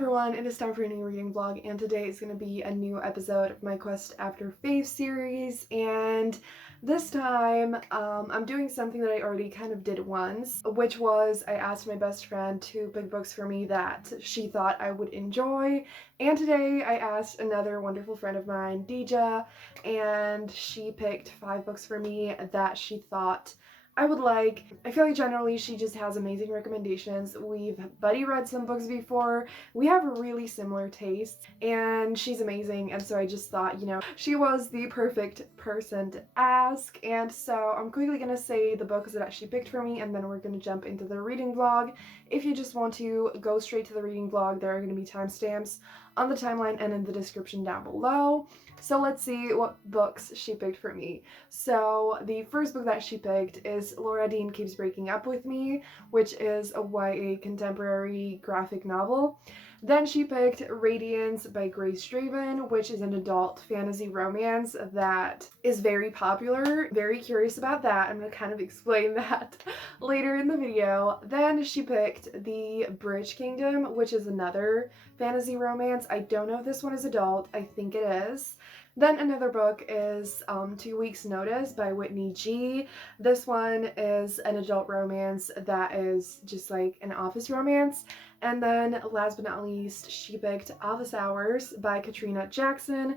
everyone, it is time for a new reading vlog, and today is going to be a new episode of my Quest After Faith series, and this time I'm doing something that I already kind of did once, which was I asked my best friend to pick books for me that she thought I would enjoy, and today I asked another wonderful friend of mine, Deja, and she picked 5 books for me that she thought I would like. I feel like generally she just has amazing recommendations. We've buddy read some books before. We have really similar tastes and she's amazing, and so I just thought, she was the perfect person to ask. And so I'm quickly gonna say the books that she picked for me and then we're gonna jump into the reading vlog. If you just want to go straight to the reading vlog, there are gonna be timestamps on the timeline and in the description down below. So let's see what books she picked for me. So the first book that she picked is Laura Dean Keeps Breaking Up With Me, which is a YA contemporary graphic novel. Then she picked Radiance by Grace Draven, which is an adult fantasy romance that is very popular. Very curious about that. I'm going to kind of explain that later in the video. Then she picked The Bridge Kingdom, which is another fantasy romance. I don't know if this one is adult. I think it is. Then another book is 2 Weeks Notice by Whitney G. This one is an adult romance that is just like an office romance. And then last but not least, she picked Office Hours by Katrina Jackson,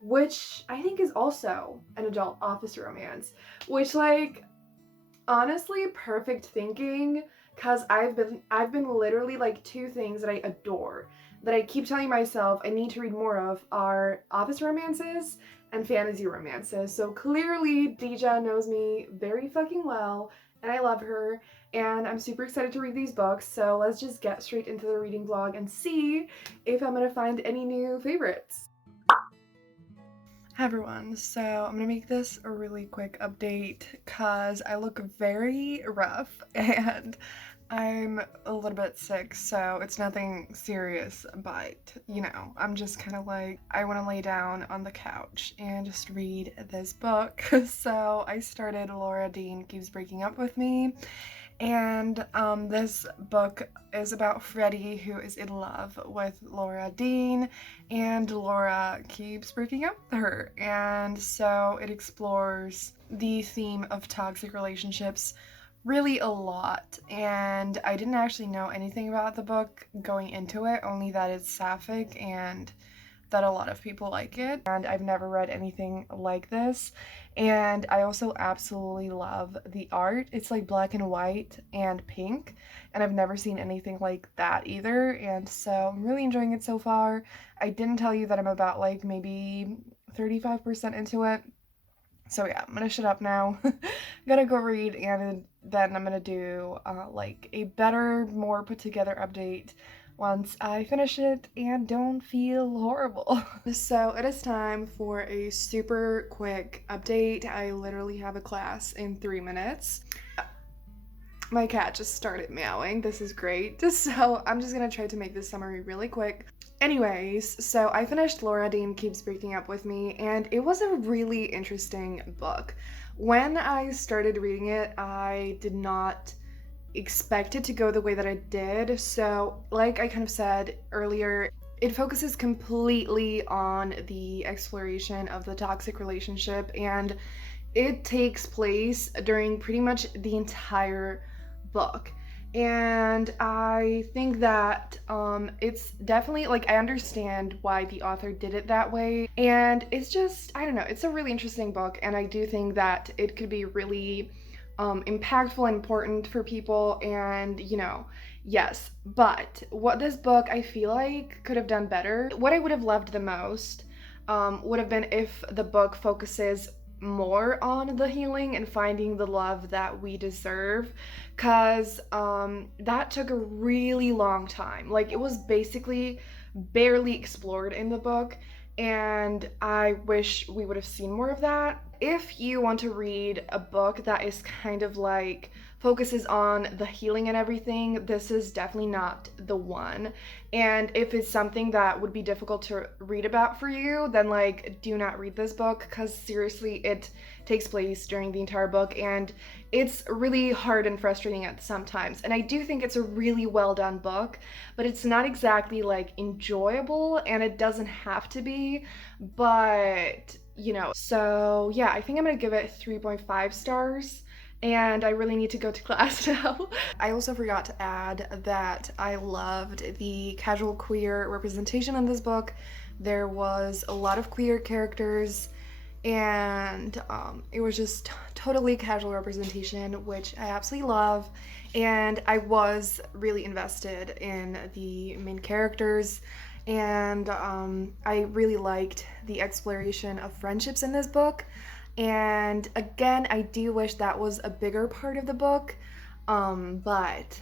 which I think is also an adult office romance, which, like, honestly, perfect thinking, because I've been literally like 2 things that I adore that I keep telling myself I need to read more of are office romances and fantasy romances. So clearly Deja knows me very fucking well and I love her and I'm super excited to read these books. So let's just get straight into the reading vlog and see if I'm gonna find any new favorites. Hi everyone, so I'm gonna make this a really quick update because I look very rough and I'm a little bit sick, so it's nothing serious, but I'm just kind of like, I want to lay down on the couch and just read this book. So I started Laura Dean Keeps Breaking Up With Me. And this book is about Freddie, who is in love with Laura Dean, and Laura keeps breaking up with her. And so it explores the theme of toxic relationships really a lot. And I didn't actually know anything about the book going into it, only that it's sapphic and that a lot of people like it, and I've never read anything like this. And I also absolutely love the art. It's like black and white and pink, and I've never seen anything like that either, and so I'm really enjoying it so far. I didn't tell you that I'm about like maybe 35% into it, so yeah, I'm gonna shut up now. Gotta go read, and then I'm gonna do like a better, more put together update once I finish it and don't feel horrible. So it is time for a super quick update. I literally have a class in 3 minutes. My cat just started meowing. This is great. So I'm just gonna try to make this summary really quick. Anyways, so I finished Laura Dean Keeps Breaking Up With Me, and it was a really interesting book. When I started reading it, I did not expect it to go the way that I did. So like I kind of said earlier, it focuses completely on the exploration of the toxic relationship, and it takes place during pretty much the entire book. And I think that it's definitely, like, I understand why the author did it that way, and it's just, I don't know, it's a really interesting book, and I do think that it could be really impactful and important for people, and yes. But what this book I feel like could have done better, what I would have loved the most would have been if the book focuses more on the healing and finding the love that we deserve, because that took a really long time. Like, it was basically barely explored in the book, and I wish we would have seen more of that. If you want to read a book that is kind of like focuses on the healing and everything, this is definitely not the one. And if it's something that would be difficult to read about for you, then like do not read this book, because seriously, it takes place during the entire book and it's really hard and frustrating at sometimes. And I do think it's a really well done book, but it's not exactly like enjoyable, and it doesn't have to be, but you know. So yeah, I think I'm gonna give it 3.5 stars, and I really need to go to class now. I also forgot to add that I loved the casual queer representation in this book. There was a lot of queer characters, and it was just totally casual representation, which I absolutely love. And I was really invested in the main characters, and I really liked the exploration of friendships in this book. And again, I do wish that was a bigger part of the book, but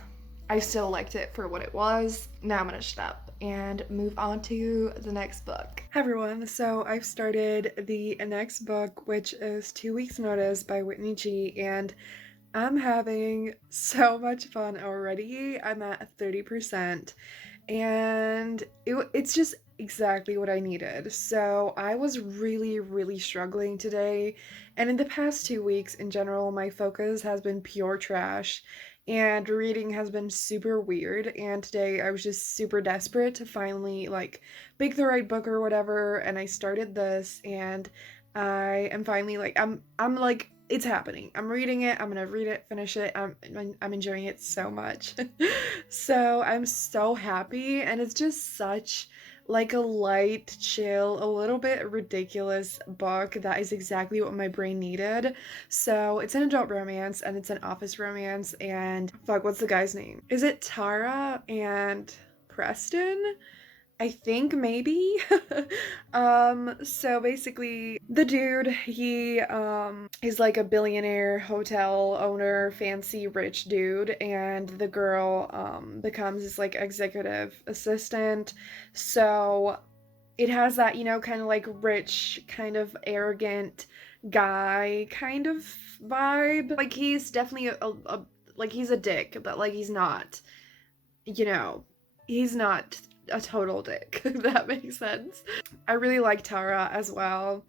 I still liked it for what it was. Now I'm gonna shut up and move on to the next book. Hi everyone, so I've started the next book, which is 2 Weeks Notice by Whitney G, and I'm having so much fun already. I'm at 30%, and it's just exactly what I needed. So I was really struggling today, and in the past 2 weeks in general, my focus has been pure trash, and reading has been super weird. And today I was just super desperate to finally like pick the right book or whatever, and I started this, and I am finally like I'm like, it's happening. I'm reading it. I'm gonna read it, finish it. I'm enjoying it so much. So I'm so happy, and it's just such like a light, chill, a little bit ridiculous book that is exactly what my brain needed. So it's an adult romance, and it's an office romance, and fuck, what's the guy's name? Is it Tara and Preston? I think maybe. So basically the dude, he is like a billionaire hotel owner, fancy rich dude, and the girl becomes his like executive assistant. So it has that, you know, kind of like rich, kind of arrogant guy kind of vibe. Like he's definitely a like he's a dick, but like he's not, you know, he's not a total dick, if that makes sense. I really like Tara as well,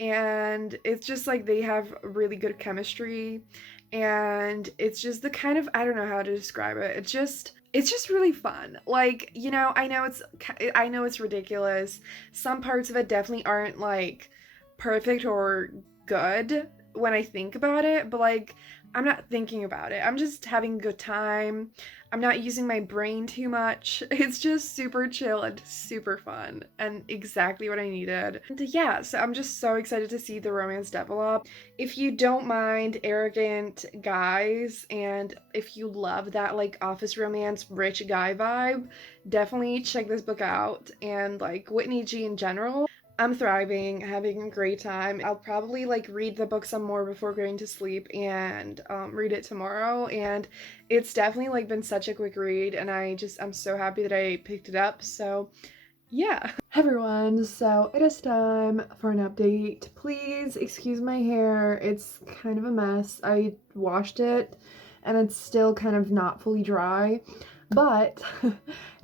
and it's just like they have really good chemistry, and it's just the kind of, I don't know how to describe it. It's just really fun. Like, you know, I know it's ridiculous. Some parts of it definitely aren't like perfect or good when I think about it, but like I'm not thinking about it. I'm just having a good time. I'm not using my brain too much. It's just super chill and super fun, and exactly what I needed. And yeah, so I'm just so excited to see the romance develop. If you don't mind arrogant guys, and if you love that like office romance rich guy vibe, definitely check this book out. And like Whitney G in general, I'm thriving, having a great time. I'll probably like read the book some more before going to sleep, and read it tomorrow. And it's definitely like been such a quick read, and I'm so happy that I picked it up. So yeah. Hi everyone, so it is time for an update. Please excuse my hair, it's kind of a mess. I washed it and it's still kind of not fully dry, but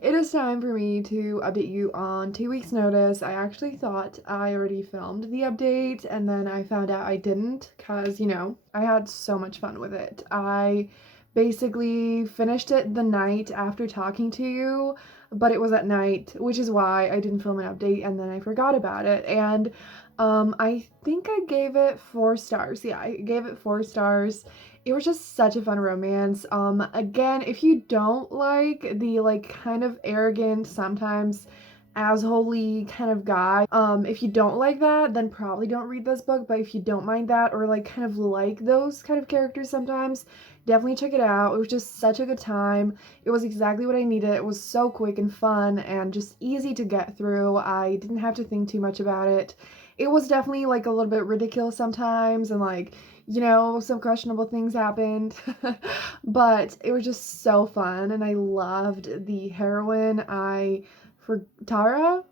it is time for me to update you on 2 weeks notice. I actually thought I already filmed the update, and then I found out I didn't, because, you know, I had so much fun with it. I basically finished it the night after talking to you, but it was at night, which is why I didn't film an update, and then I forgot about it. And I think I gave it 4 stars. Yeah, I gave it 4 stars. It was just such a fun romance. Again, if you don't like the like kind of arrogant, sometimes assholey kind of guy, if you don't like that, then probably don't read this book. But if you don't mind that, or like kind of like those kind of characters sometimes, definitely check it out. It was just such a good time. It was exactly what I needed. It was so quick and fun and just easy to get through. I didn't have to think too much about it. It was definitely like a little bit ridiculous sometimes, and like, you know, some questionable things happened, but it was just so fun, and I loved the heroine. For Tara,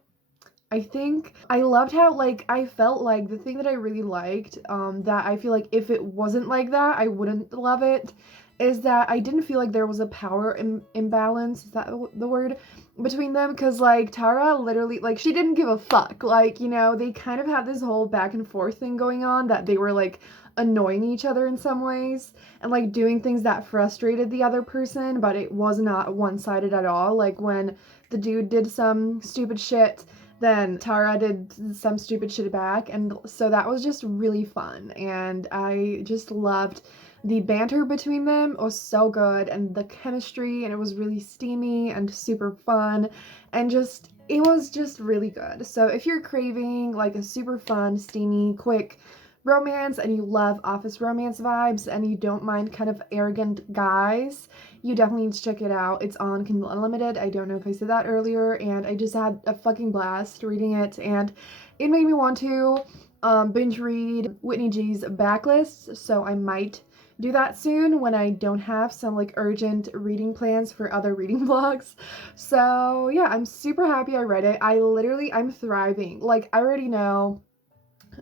I think I loved how like I felt like the thing that I really liked, that I feel like if it wasn't like that I wouldn't love it, is that I didn't feel like there was a power imbalance, is that the word, between them, because like Tara literally, like, she didn't give a fuck, like, you know, they kind of had this whole back and forth thing going on that they were like annoying each other in some ways and like doing things that frustrated the other person, but it was not one-sided at all. Like when the dude did some stupid shit, then Tara did some stupid shit back, and so that was just really fun, and I just loved the banter between them. It was so good, and the chemistry, and it was really steamy and super fun, and just it was just really good. So if you're craving like a super fun, steamy, quick romance and you love office romance vibes and you don't mind kind of arrogant guys, you definitely need to check it out. It's on Kindle Unlimited. I don't know if I said that earlier, and I just had a fucking blast reading it, and it made me want to binge read Whitney G's backlist, so I might do that soon when I don't have some like urgent reading plans for other reading vlogs. So yeah, I'm super happy I read it. I'm thriving. Like, I already know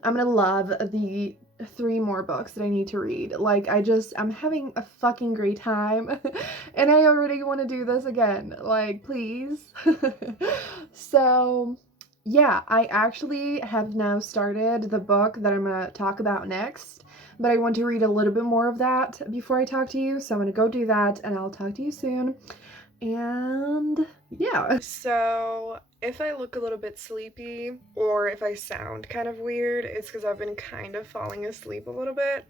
I'm gonna love the 3 more books that I need to read. Like, I'm having a fucking great time and I already want to do this again. Like, please. So yeah, I actually have now started the book that I'm gonna talk about next, but I want to read a little bit more of that before I talk to you, so I'm gonna go do that and I'll talk to you soon. And yeah. So if I look a little bit sleepy or if I sound kind of weird, it's because I've been kind of falling asleep a little bit.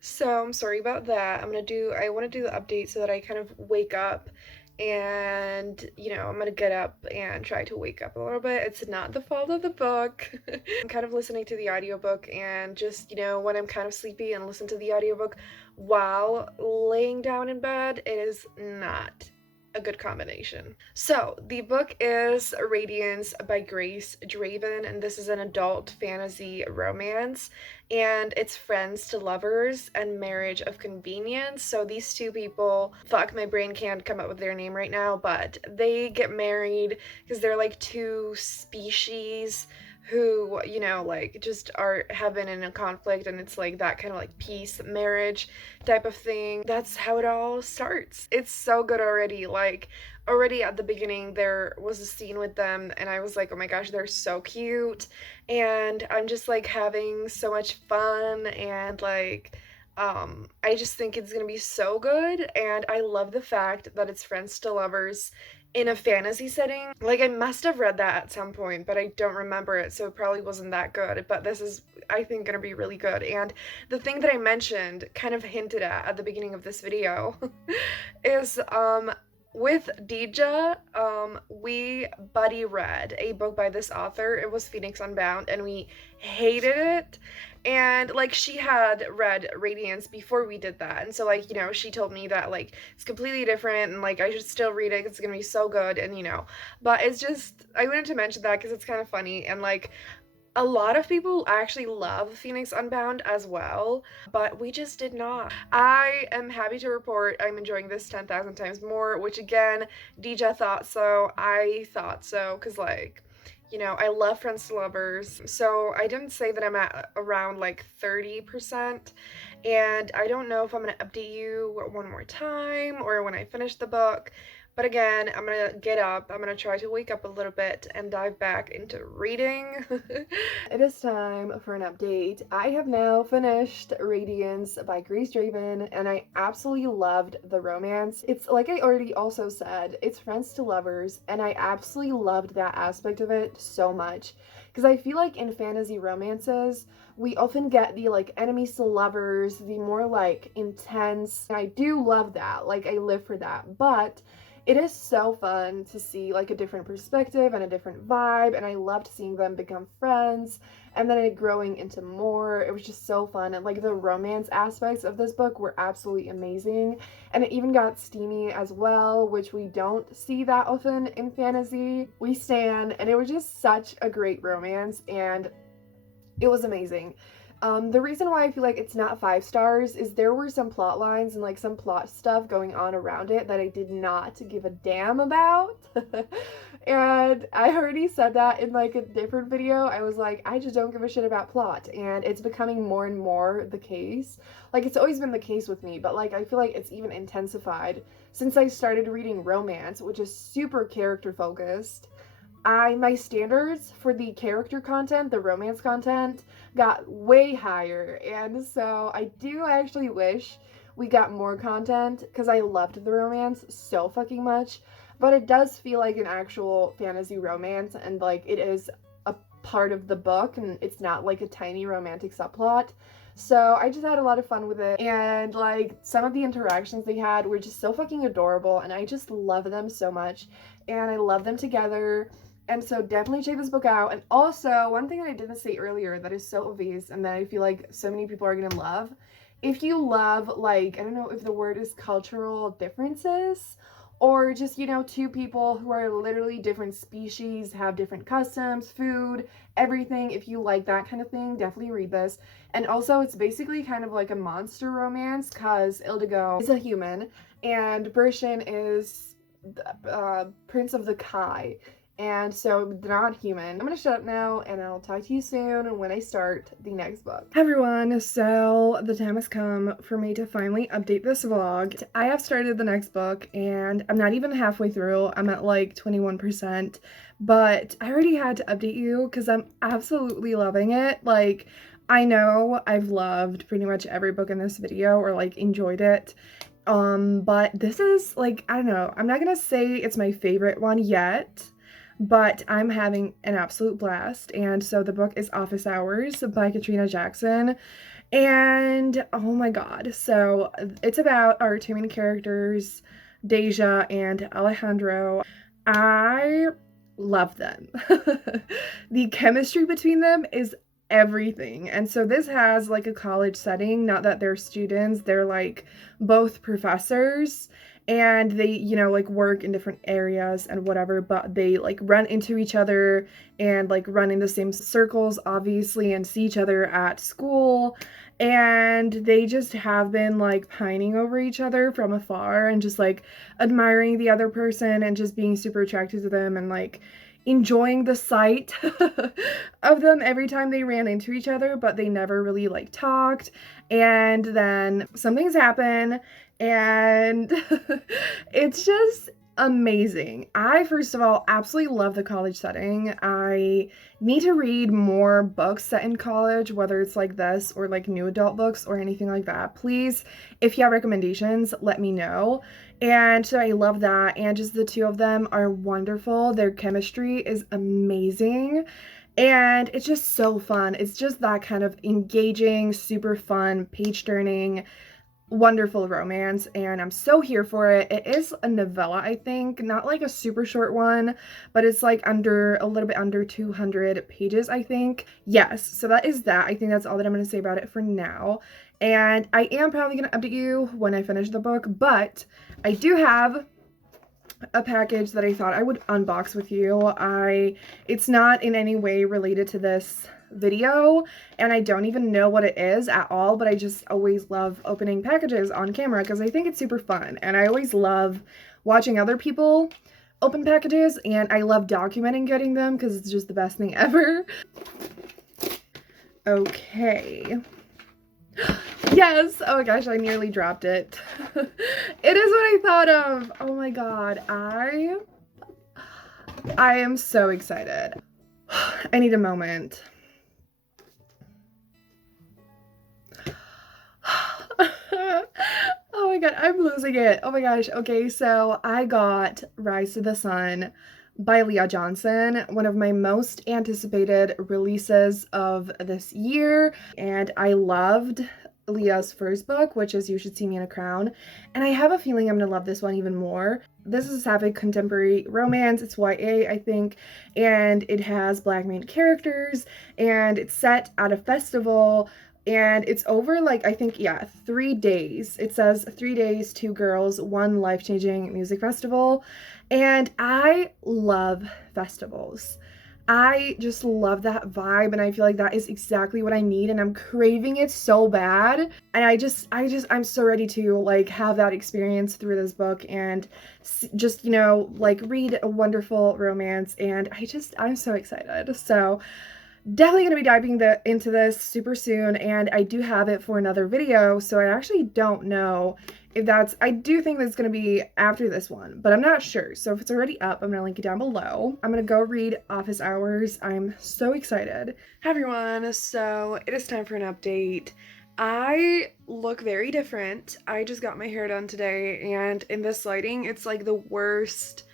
So I'm sorry about that. I want to do the update so that I kind of wake up, and you know, I'm gonna get up and try to wake up a little bit. It's not the fault of the book. I'm kind of listening to the audiobook, and just, you know, when I'm kind of sleepy and listen to the audiobook while laying down in bed, it is not a good combination. So the book is Radiance by Grace Draven, and this is an adult fantasy romance, and it's friends to lovers and marriage of convenience. So these two people, fuck, my brain can't come up with their name right now, but they get married because they're like two species who, you know, like just have been in a conflict, and it's like that kind of like peace marriage type of thing. That's how it all starts. It's so good already. Like, already at the beginning there was a scene with them and I was like, oh my gosh, they're so cute, and I'm just like having so much fun, and like I just think it's gonna be so good, and I love the fact that it's friends to lovers in a fantasy setting. Like, I must have read that at some point, but I don't remember it, so it probably wasn't that good. But this is, I think, gonna be really good. And the thing that I mentioned, kind of hinted at the beginning of this video, is with Dija, we buddy read a book by this author. It was Phoenix Unbound, and we hated it. And like, she had read Radiance before we did that, and so like, you know, she told me that like it's completely different and like I should still read it, it's gonna be so good, and you know, but it's just, I wanted to mention that because it's kind of funny, and like a lot of people actually love Phoenix Unbound as well, but we just did not. I am happy to report I'm enjoying this 10,000 times more, which again, Dija thought so, I thought so, because like, you know, I love Friends to Lovers, so I didn't say that I'm at around like 30%, and I don't know if I'm going to update you one more time or when I finish the book. But again, I'm gonna get up, I'm gonna try to wake up a little bit and dive back into reading. It is time for an update. I have now finished Radiance by Grace Draven, and I absolutely loved the romance. It's like I already also said, it's friends to lovers, and I absolutely loved that aspect of it so much. Because I feel like in fantasy romances, we often get the like enemies to lovers, the more like intense, and I do love that, like I live for that, but it is so fun to see like a different perspective and a different vibe, and I loved seeing them become friends and then it growing into more. It was just so fun, and like the romance aspects of this book were absolutely amazing, and it even got steamy as well, which we don't see that often in fantasy. We stan, and it was just such a great romance, and it was amazing. The reason why I feel like it's not 5 stars is there were some plot lines and like some plot stuff going on around it that I did not give a damn about. And And I already said that in like a different video. I was like, I just don't give a shit about plot, and it's becoming more and more the case. Like, it's always been the case with me, but like I feel like it's even intensified since I started reading romance, which is super character focused. My standards for the character content, the romance content, got way higher, and so I do actually wish we got more content because I loved the romance so fucking much, but it does feel like an actual fantasy romance, and like it is a part of the book and it's not like a tiny romantic subplot. So I just had a lot of fun with it, and like some of the interactions they had were just so fucking adorable, and I just love them so much, and I love them together. And so definitely check this book out. And also, one thing that I didn't say earlier that is so obvious and that I feel like so many people are gonna love, if you love, like, I don't know if the word is cultural differences, or just, you know, two people who are literally different species, have different customs, food, everything. If you like that kind of thing, definitely read this. And also, it's basically kind of like a monster romance, because Ildigo is a human and Bershin is Prince of the Kai. And so they're not human. I'm gonna shut up now, and I'll talk to you soon when I start the next book. Hi everyone, so the time has come for me to finally update this vlog. I have started the next book, and I'm not even halfway through. I'm at like 21%, but I already had to update you because I'm absolutely loving it. Like, I know I've loved pretty much every book in this video, or like enjoyed it. But this is like, I don't know, I'm not gonna say it's my favorite one yet, but I'm having an absolute blast. And so the book is Office Hours by Katrina Jackson, and oh my god, so it's about our two main characters, Deja and Alejandro. I love them. The chemistry between them is everything. And so this has like a college setting, not that they're students, they're like both professors, and they, you know, like work in different areas and whatever, but they like run into each other and like run in the same circles, obviously, and see each other at school. And they just have been like pining over each other from afar and just like admiring the other person and just being super attracted to them and like enjoying the sight of them every time they ran into each other, but they never really like talked. And then something's happened, and it's just amazing. I, first of all, absolutely love the college setting. I need to read more books set in college, whether it's like this or like new adult books or anything like that. Please, if you have recommendations, let me know. And so I love that, and just the two of them are wonderful. Their chemistry is amazing, and it's just so fun. It's just that kind of engaging, super fun, page-turning, wonderful romance, and I'm so here for it. It is a novella, I think, not like a super short one, but it's like a little bit under 200 pages, I think. Yes, so that is that. I think that's all that I'm going to say about it for now, and I am probably going to update you when I finish the book, but I do have a package that I thought I would unbox with you. It's not in any way related to this video, and I don't even know what it is at all, but I just always love opening packages on camera because I think it's super fun, and I always love watching other people open packages, and I love documenting getting them because it's just the best thing ever. Okay. Yes! Oh my gosh, I nearly dropped it. It is what I thought of. Oh my god, I am so excited. I need a moment. Oh my god, I'm losing it. Oh my gosh. Okay, so I got Rise to the Sun by Leah Johnson, one of my most anticipated releases of this year, and I loved Leah's first book, which is You Should See Me in a Crown, and I have a feeling I'm gonna love this one even more. This is a sapphic contemporary romance. It's YA, I think, and it has Black main characters, and it's set at a festival, and it's over like, I think, yeah, 3 days. It says 3 days, 2 girls, 1 life-changing music festival, and I love festivals. I just love that vibe, and I feel like that is exactly what I need, and I'm craving it so bad. And I'm so ready to like have that experience through this book and just, like read a wonderful romance. And I'm so excited. So definitely going to be diving into this super soon, and I do have it for another video, so I actually don't know if I do think that's going to be after this one, but I'm not sure. So if it's already up, I'm going to link it down below. I'm going to go read Office Hours. I'm so excited. Hi everyone, so it is time for an update. I look very different. I just got my hair done today, and in this lighting, it's like the worst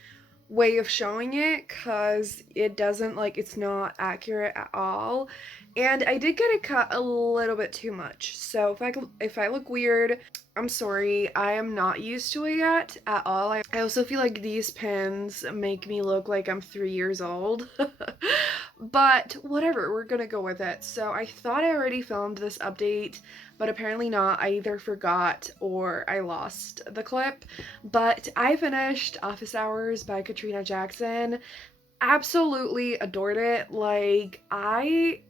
way of showing it because it doesn't, like, it's not accurate at all. And I did get it cut a little bit too much, so if I look weird, I'm sorry. I am not used to it yet at all. I also feel like these pins make me look like I'm 3 years old. But whatever, we're gonna go with it. So I thought I already filmed this update, but apparently not. I either forgot or I lost the clip. But I finished Office Hours by Katrina Jackson. Absolutely adored it. Like, I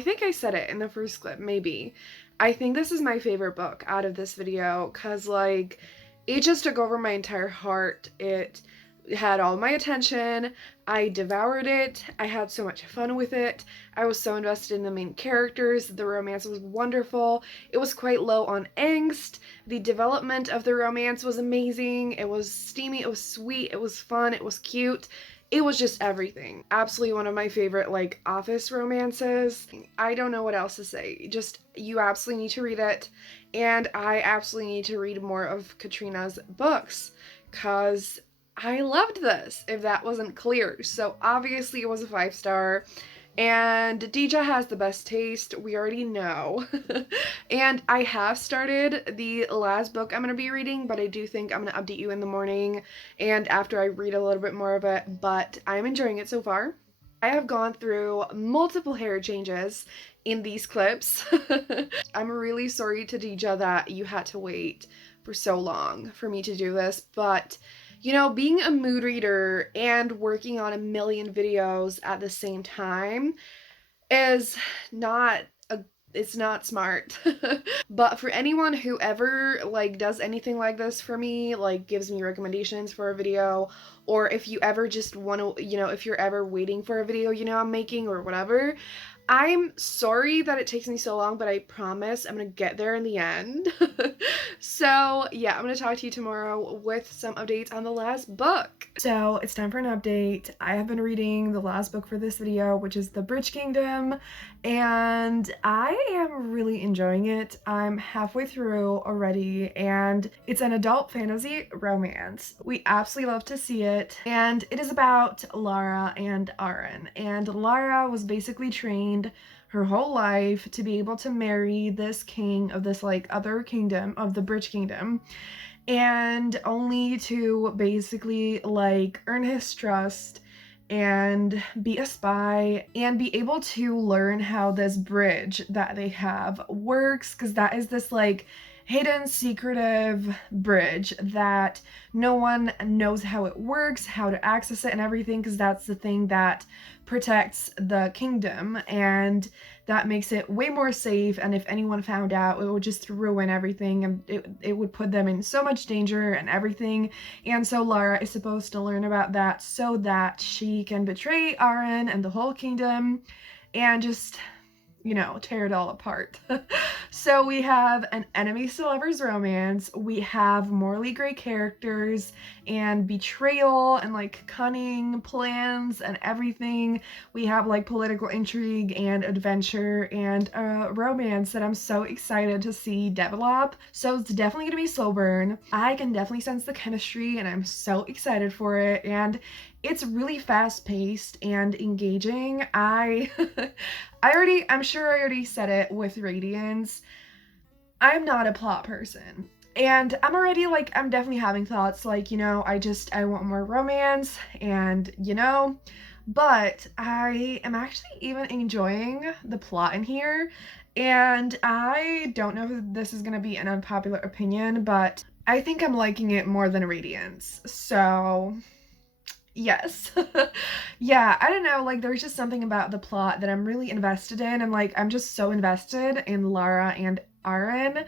think I said it in the first clip, maybe. I think this is my favorite book out of this video because, like, it just took over my entire heart. It had all my attention. I devoured it. I had so much fun with it. I was so invested in the main characters. The romance was wonderful. It was quite low on angst. The development of the romance was amazing. It was steamy. It was sweet. It was fun. It was cute. It was just everything. Absolutely one of my favorite, like, office romances. I don't know what else to say. Just, you absolutely need to read it. And I absolutely need to read more of Katrina's books because I loved this, if that wasn't clear. So obviously it was a 5-star. And Deja has the best taste, we already know. And I have started the last book I'm going to be reading, but I do think I'm going to update you in the morning and after I read a little bit more of it, but I'm enjoying it so far. I have gone through multiple hair changes in these clips. I'm really sorry to Deja that you had to wait for so long for me to do this, but being a mood reader and working on a million videos at the same time is not it's not smart. But for anyone who ever like does anything like this for me, like gives me recommendations for a video, or if you ever just want to, if you're ever waiting for a video, I'm making or whatever, I'm sorry that it takes me so long, but I promise I'm gonna get there in the end. So yeah, I'm gonna talk to you tomorrow with some updates on the last book. So it's time for an update. I have been reading the last book for this video, which is The Bridge Kingdom, and I am really enjoying it. I'm halfway through already, and it's an adult fantasy romance. We absolutely love to see it, and it is about Lara and Aaron. And Lara was basically trained her whole life to be able to marry this king of this like other kingdom, of the Bridge Kingdom, and only to basically like earn his trust and be a spy and be able to learn how this bridge that they have works, because that is this like hidden secretive bridge that no one knows how it works, how to access it and everything, because that's the thing that protects the kingdom, and that makes it way more safe. And if anyone found out, it would just ruin everything, and it would put them in so much danger and everything. And so Lara is supposed to learn about that so that she can betray Aaron and the whole kingdom and just, tear it all apart. So we have an enemies to lovers romance, we have morally gray characters and betrayal and like cunning plans and everything. We have like political intrigue and adventure and a romance that I'm so excited to see develop. So it's definitely gonna be slow burn. I can definitely sense the chemistry and I'm so excited for it, and it's really fast paced and engaging. I'm sure I already said it with Radiance. I'm not a plot person. And I'm already like, I'm definitely having thoughts like, I want more romance and, but I am actually even enjoying the plot in here. And I don't know if this is gonna be an unpopular opinion, but I think I'm liking it more than Radiance. So Yes. Yeah, I don't know, like there's just something about the plot that I'm really invested in, and like I'm just so invested in Lara and Aaron,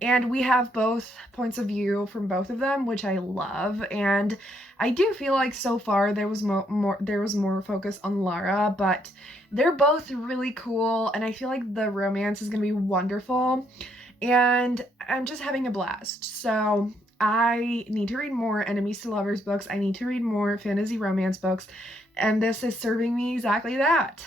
and we have both points of view from both of them, which I love. And I do feel like so far there was more focus on Lara, but they're both really cool, and I feel like the romance is gonna be wonderful, and I'm just having a blast. So I need to read more enemies to lovers books. I need to read more fantasy romance books, and this is serving me exactly that.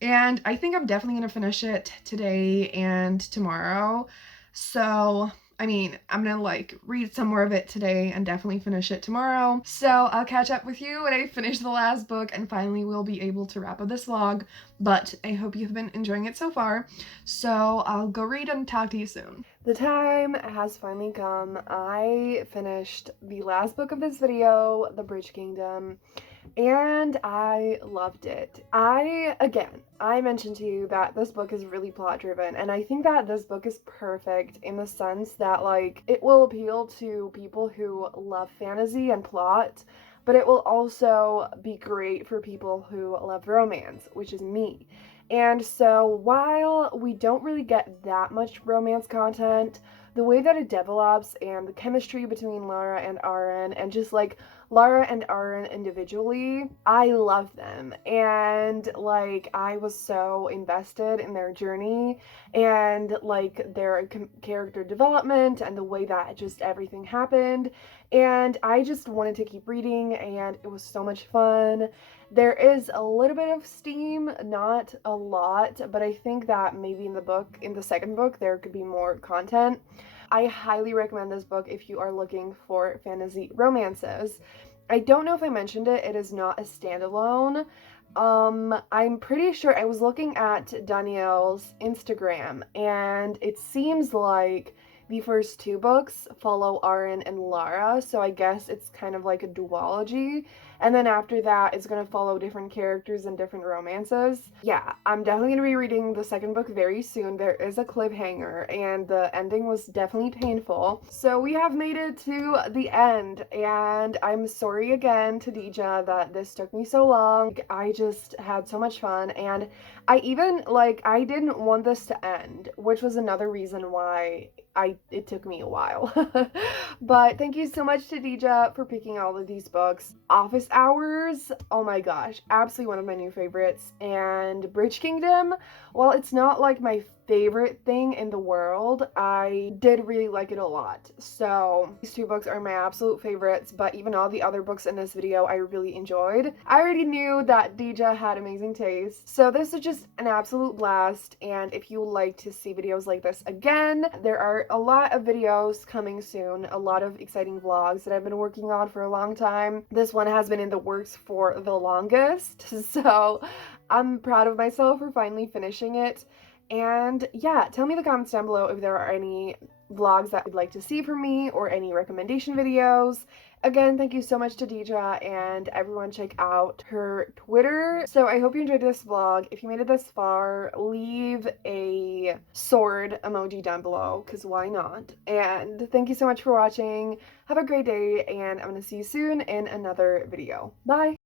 And I think I'm definitely going to finish it today and tomorrow. So, I mean, I'm gonna like read some more of it today and definitely finish it tomorrow. So I'll catch up with you when I finish the last book, and finally we'll be able to wrap up this vlog. But I hope you've been enjoying it so far. So I'll go read and talk to you soon. The time has finally come. I finished the last book of this video, The Bridge Kingdom, and I loved it. I mentioned to you that this book is really plot driven, and I think that this book is perfect in the sense that like it will appeal to people who love fantasy and plot, but it will also be great for people who love romance, which is me. And so while we don't really get that much romance content, the way that it develops and the chemistry between Lara and Aaron, and just like Lara and Aaron individually, I love them. And like I was so invested in their journey and like their character development and the way that just everything happened. And I just wanted to keep reading, and it was so much fun. There is a little bit of steam, not a lot, but I think that maybe in the second book, there could be more content. I highly recommend this book if you are looking for fantasy romances. I don't know if I mentioned it, it is not a standalone. I'm pretty sure I was looking at Danielle's Instagram, and it seems like the first two books follow Aaron and Lara, so I guess it's kind of like a duology. And then after that, it's going to follow different characters and different romances. Yeah, I'm definitely going to be reading the second book very soon. There is a cliffhanger, and the ending was definitely painful. So we have made it to the end, and I'm sorry again to Dija that this took me so long. I just had so much fun, and I didn't want this to end, which was another reason why it took me a while. But thank you so much to Dija for picking all of these books. Office Hours, oh my gosh, absolutely one of my new favorites. And Bridge Kingdom, while it's not like my favorite thing in the world, I did really like it a lot. So these two books are my absolute favorites, but even all the other books in this video I really enjoyed. I already knew that Dija had amazing taste, so this is just an absolute blast. And if you would like to see videos like this again, there are a lot of videos coming soon, a lot of exciting vlogs that I've been working on for a long time. This one has been in the works for the longest, so I'm proud of myself for finally finishing it. And yeah, tell me in the comments down below if there are any vlogs that you'd like to see from me or any recommendation videos. Again, thank you so much to Dija, and everyone check out her Twitter. So I hope you enjoyed this vlog. If you made it this far, leave a sword emoji down below, because why not? And thank you so much for watching. Have a great day, and I'm going to see you soon in another video. Bye!